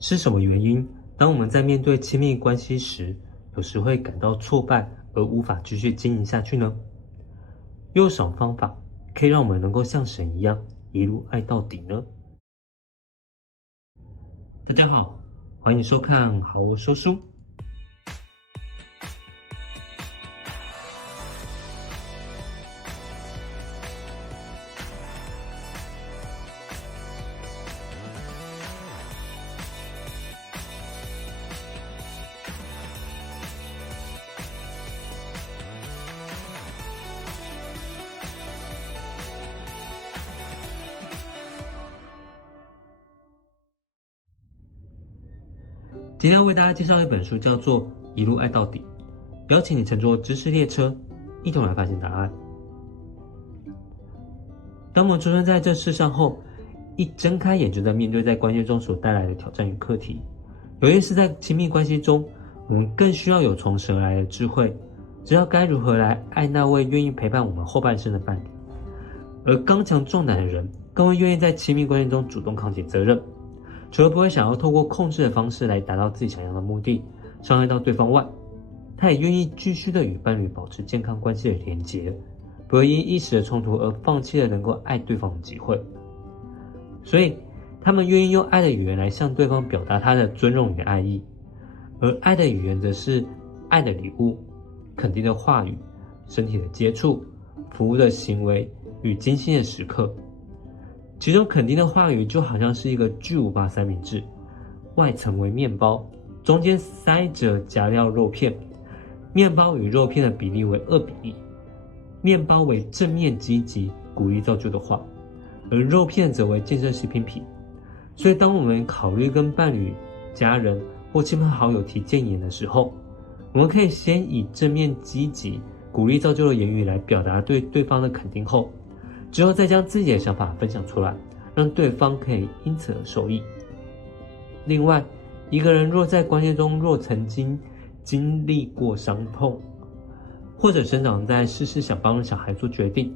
是什么原因？当我们在面对亲密关系时，有时会感到挫败而无法继续经营下去呢？又有什么方法可以让我们能够像神一样一路爱到底呢？大家好，欢迎收看好好说书。今天要为大家介绍一本书，叫做《一路爱到底》，邀请你乘坐知识列车，一同来发现答案。当我们出生在这世上后，一睁开眼就在面对在关系中所带来的挑战与课题。尤其是在亲密关系中，我们更需要有从神而来的智慧，知道该如何来爱那位愿意陪伴我们后半生的伴侣。而刚强壮胆的人，更会愿意在亲密关系中主动扛起责任。除了不会想要透过控制的方式来达到自己想要的目的，伤害到对方外，他也愿意继续的与伴侣保持健康关系的连结，不会因一时的冲突而放弃了能够爱对方的机会。所以他们愿意用爱的语言来向对方表达他的尊重与爱意，而爱的语言则是爱的礼物、肯定的话语、身体的接触、服务的行为与精心的时刻。其中肯定的话语就好像是一个巨无霸三明治，外层为面包，中间塞着夹料肉片，面包与肉片的比例为2:1，面包为正面积极鼓励造就的话，而肉片则为建设性批评。所以当我们考虑跟伴侣、家人或亲朋好友提建言的时候，我们可以先以正面积极鼓励造就的言语来表达对对方的肯定后，之后再将自己的想法分享出来，让对方可以因此而受益。另外，一个人若在关系中曾经经历过伤痛，或者生长在事事想帮小孩做决定，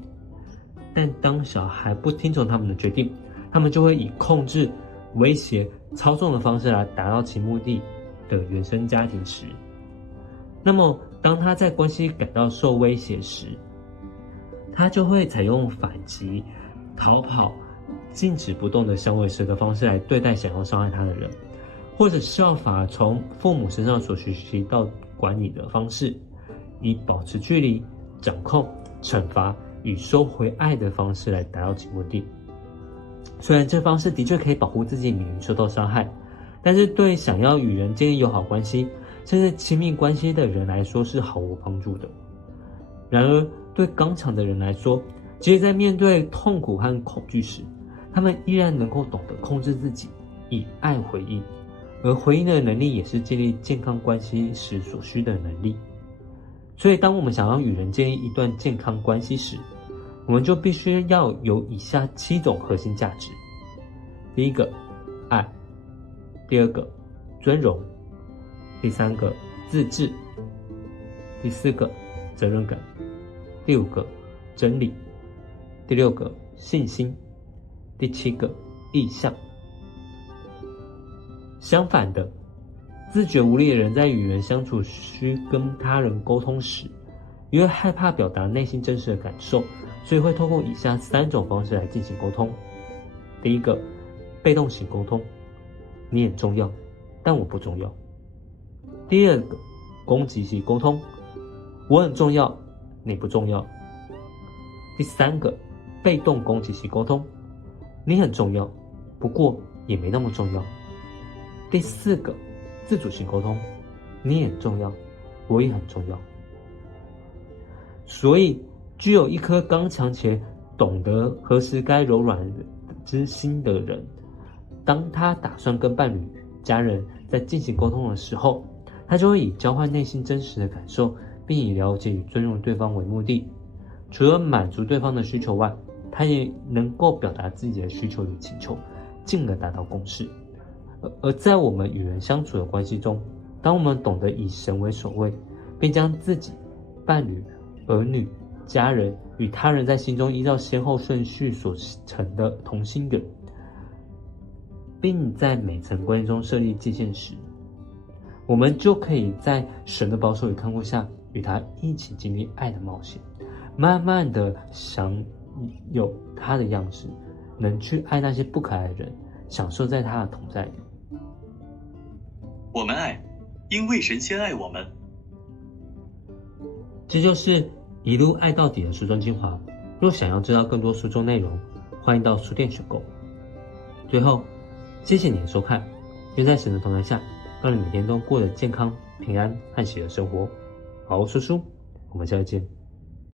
但当小孩不听从他们的决定，他们就会以控制、威胁、操纵的方式来达到其目的的原生家庭时，那么当他在关系感到受威胁时，他就会采用反击、逃跑、静止不动的响尾蛇的方式来对待想要伤害他的人，或者效法从父母身上所学习到管理的方式，以保持距离、掌控、惩罚与收回爱的方式来达到其目的。虽然这方式的确可以保护自己免于受到伤害，但是对想要与人建立友好关系，甚至亲密关系的人来说是毫无帮助的。然而对刚强的人来说，即使在面对痛苦和恐惧时，他们依然能够懂得控制自己，以爱回应，而回应的能力也是建立健康关系时所需的能力。所以当我们想要与人建立一段健康关系时，我们就必须要有以下7种核心价值。第一个，爱；第二个，尊荣；第三个，自治；第4个，责任感；第5个，真理；第6个，信心；第7个，意向。相反的，自觉无力的人在与人相处需跟他人沟通时，因为害怕表达内心真实的感受，所以会透过以下3种方式来进行沟通。第一个，被动型沟通，你很重要，但我不重要。第二个，攻击型沟通，我很重要，你不重要。第3个，被动攻击型沟通，你很重要，不过也没那么重要。第4个，自主型沟通，你很重要，我也很重要。所以具有一颗刚强且懂得何时该柔软之心的人，当他打算跟伴侣、家人在进行沟通的时候，他就会以交换内心真实的感受，并以了解与尊重对方为目的。除了满足对方的需求外，他也能够表达自己的需求与请求，进而达到共识。而在我们与人相处的关系中，当我们懂得以神为首位，并将自己、伴侣、儿女、家人与他人在心中依照先后顺序所成的同心圆，并在每层关系中设立界限时，我们就可以在神的保守与看顾下，与他一起经历爱的冒险，慢慢的享有他的样式，能去爱那些不可爱的人，享受在他的同在里。我们爱，因为神先爱我们。这就是一路爱到底的书中精华。若想要知道更多书中内容，欢迎到书店选购。最后，谢谢你的收看，愿在神的同在下，让你每天都过得健康、平安和喜乐生活。好好说书，我们下次见。